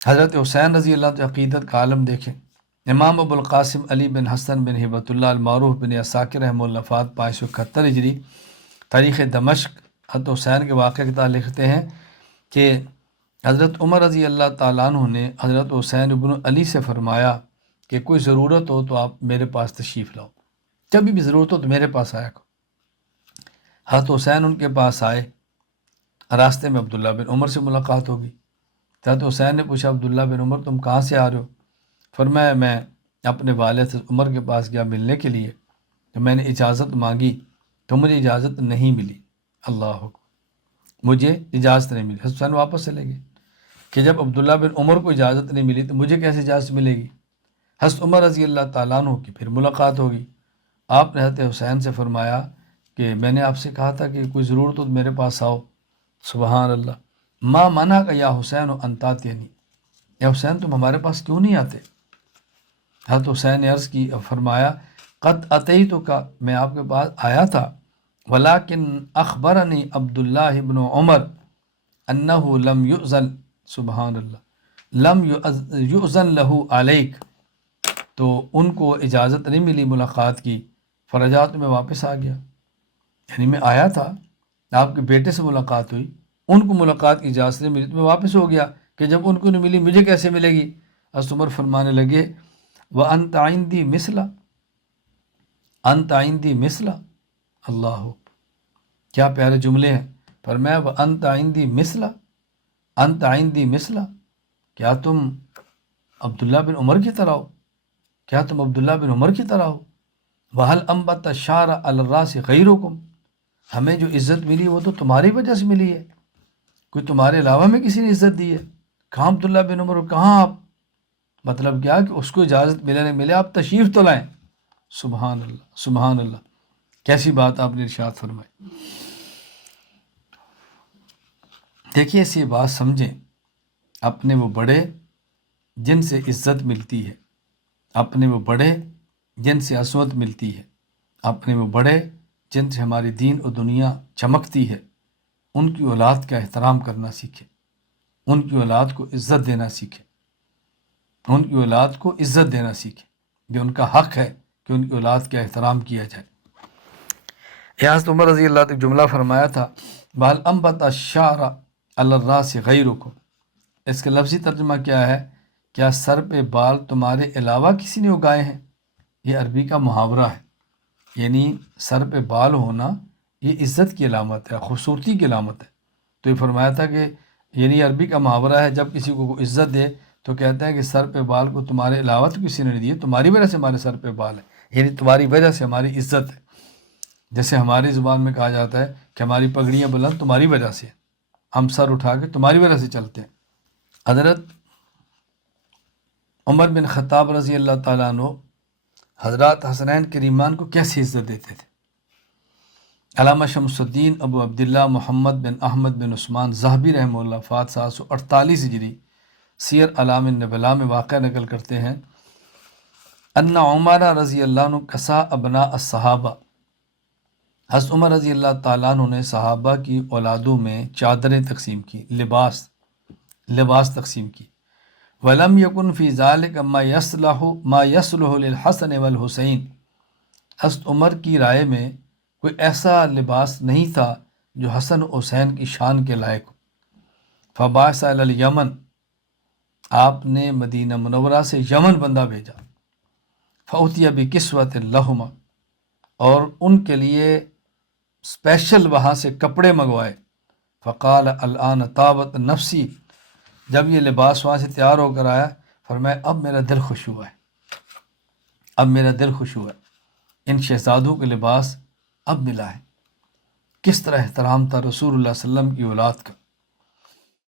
حضرت حسین رضی اللہ عنہ عقیدت کا عالم دیکھیں۔ امام ابو القاسم علی بن حسن بن ہبۃ اللہ المعروف بن عساکر رحمہ اللہ وفات 571 ہجری، تاریخ دمشق حضرت حسین کے واقعہ کے تعلق لکھتے ہیں کہ حضرت عمر رضی اللہ تعالیٰ عنہ نے حضرت حسین ابن علی سے فرمایا کہ کوئی ضرورت ہو تو آپ میرے پاس تشریف لاؤ، جب بھی ضرورت ہو تو میرے پاس آیا کرو۔ حضرت حسین ان کے پاس آئے، راستے میں عبداللہ بن عمر سے ملاقات ہوگی۔ حضرت حسین نے پوچھا عبداللہ بن عمر تم کہاں سے آ رہے ہو؟ فرمایا میں اپنے والد عمر کے پاس گیا ملنے کے لیے، تو میں نے اجازت مانگی تو مجھے اجازت نہیں ملی۔ اللہ اکبر، مجھے اجازت نہیں ملی۔ حضرت حسین واپس چلے گئے کہ جب عبداللہ بن عمر کو اجازت نہیں ملی تو مجھے کیسے اجازت ملے گی؟ حضرت عمر رضی اللہ تعالیٰ عنہ کی پھر ملاقات ہوگی۔ آپ نے حضرت حسین سے فرمایا کہ میں نے آپ سے کہا تھا کہ کوئی ضرورت ہو تو میرے پاس آؤ۔ سبحان اللہ، ما منع کا یا حسین و انتاتینی، یا حسین تم ہمارے پاس کیوں نہیں آتے؟ حضرت حسین نے عرض کی، فرمایا قد اتیتک، میں آپ کے پاس آیا تھا، ولیکن اخبرنی عبداللہ ابن عمر انہ لم یؤذن، سبحان اللہ، لم یؤذن لہ علیک، تو ان کو اجازت نہیں ملی ملاقات کی، فرجعت میں واپس آ گیا۔ یعنی میں آیا تھا، آپ کے بیٹے سے ملاقات ہوئی، ان کو ملاقات کی اجازت نہیں ملی تو میں واپس ہو گیا کہ جب ان کو نہیں ملی مجھے کیسے ملے گی؟ حضرت عمر فرمانے لگے وَأَنْتَ عِنْدِي مِثْلَ، أَنْتَ عِنْدِي مِثْلَ، اللہ، کیا پیارے جملے ہیں۔ فرمایا وَأَنْتَ عِنْدِي مِثْلَ، أَنْتَ عِنْدِي مِثْلَ، کیا تم عبداللہ بن عمر کی طرح ہو، کیا تم عبداللہ بن عمر کی طرح ہو۔ وَهَلْ أَنْبَتَ الشَّعْرَ عَلَى الرَّأْسِ غَيْرُكُمْ، ہمیں جو عزت ملی وہ تو تمہاری وجہ سے ملی ہے، کوئی تمہارے علاوہ میں کسی نے عزت دی ہے؟ کہاں عبداللہ بن عمر، کہاں آپ؟ مطلب کیا کہ اس کو اجازت ملے نہ ملے آپ تشریف تو لائیں۔ سبحان اللہ، سبحان اللہ، کیسی بات آپ نے ارشاد فرمائی۔ دیکھیے ایسی بات سمجھیں، اپنے وہ بڑے جن سے عزت ملتی ہے، اپنے وہ بڑے جن سے عصمت ملتی ہے، اپنے وہ بڑے جن سے ہماری دین اور دنیا چمکتی ہے، ان کی اولاد کا احترام کرنا سیکھیں، ان کی اولاد کو عزت دینا سیکھیں، ان کی اولاد کو عزت دینا سیکھیں، یہ ان کا حق ہے کہ ان کی اولاد کا احترام کیا جائے۔ حضرت عمر رضی اللہ عنہ جملہ فرمایا تھا بَهَلْ أَنْبَتَ الشَّعْرَ عَلَى الرَّأْسِ غَيْرُكُمْ، اس کا لفظی ترجمہ کیا ہے؟ کیا سر پہ بال تمہارے علاوہ کسی نے اگائے ہیں؟ یہ عربی کا محاورہ ہے، یعنی سر پہ بال ہونا یہ عزت کی علامت ہے، خوبصورتی کی علامت ہے۔ تو یہ فرمایا تھا کہ یعنی عربی کا محاورہ ہے، جب کسی کو عزت دے تو کہتا ہے کہ سر پہ بال کو تمہارے علاوہ تو کسی نے نہیں دیے، تمہاری وجہ سے ہمارے سر پہ بال ہے، یعنی تمہاری وجہ سے ہماری عزت ہے۔ جیسے ہماری زبان میں کہا جاتا ہے کہ ہماری پگڑیاں بلند تمہاری وجہ سے، ہم سر اٹھا کے تمہاری وجہ سے چلتے ہیں۔ حضرت عمر بن خطاب رضی اللہ تعالیٰ عنہ حضرات حسنین کریمان کو کیسے عزت دیتے تھے؟ علامہ شمس الدین ابو عبداللہ محمد بن احمد بن عثمان ذہبی رحمہ اللہ وفات 748 ہجری، سیر اعلام النبلاء میں واقعہ نقل کرتے ہیں ان عمر رضی اللہ عنہ کسا ابناء الصحابہ، حضرت عمر رضی اللہ تعالیٰ عنہ نے صحابہ کی اولادوں میں چادریں تقسیم کی، لباس تقسیم کی۔ وَلَمْ يَكُنْ فِي ذَلِكَ مَا يَصْلُحُ لِلْحَسَنِ وَالْحُسَيْنِ، حضرت عمر کی رائے میں کوئی ایسا لباس نہیں تھا جو حسن و حسین کی شان کے لائق ہو۔ فَبَعَثَ إِلَى الْيَمَنِ، آپ نے مدینہ منورہ سے یمن بندہ بھیجا۔ فَأُتِيَ بِكِسْوَةٍ لَهُمَا، اور ان کے لیے اسپیشل وہاں سے کپڑے منگوائے۔ فقال الآن طابت نفسی، جب یہ لباس وہاں سے تیار ہو کر آیا فرمایا اب میرا دل خوش ہوا ہے، اب میرا دل خوش ہوا ہے، ان شہزادوں کے لباس اب ملا ہے۔ کس طرح احترام تھا رسول اللہ صلی اللہ علیہ وسلم کی اولاد کا،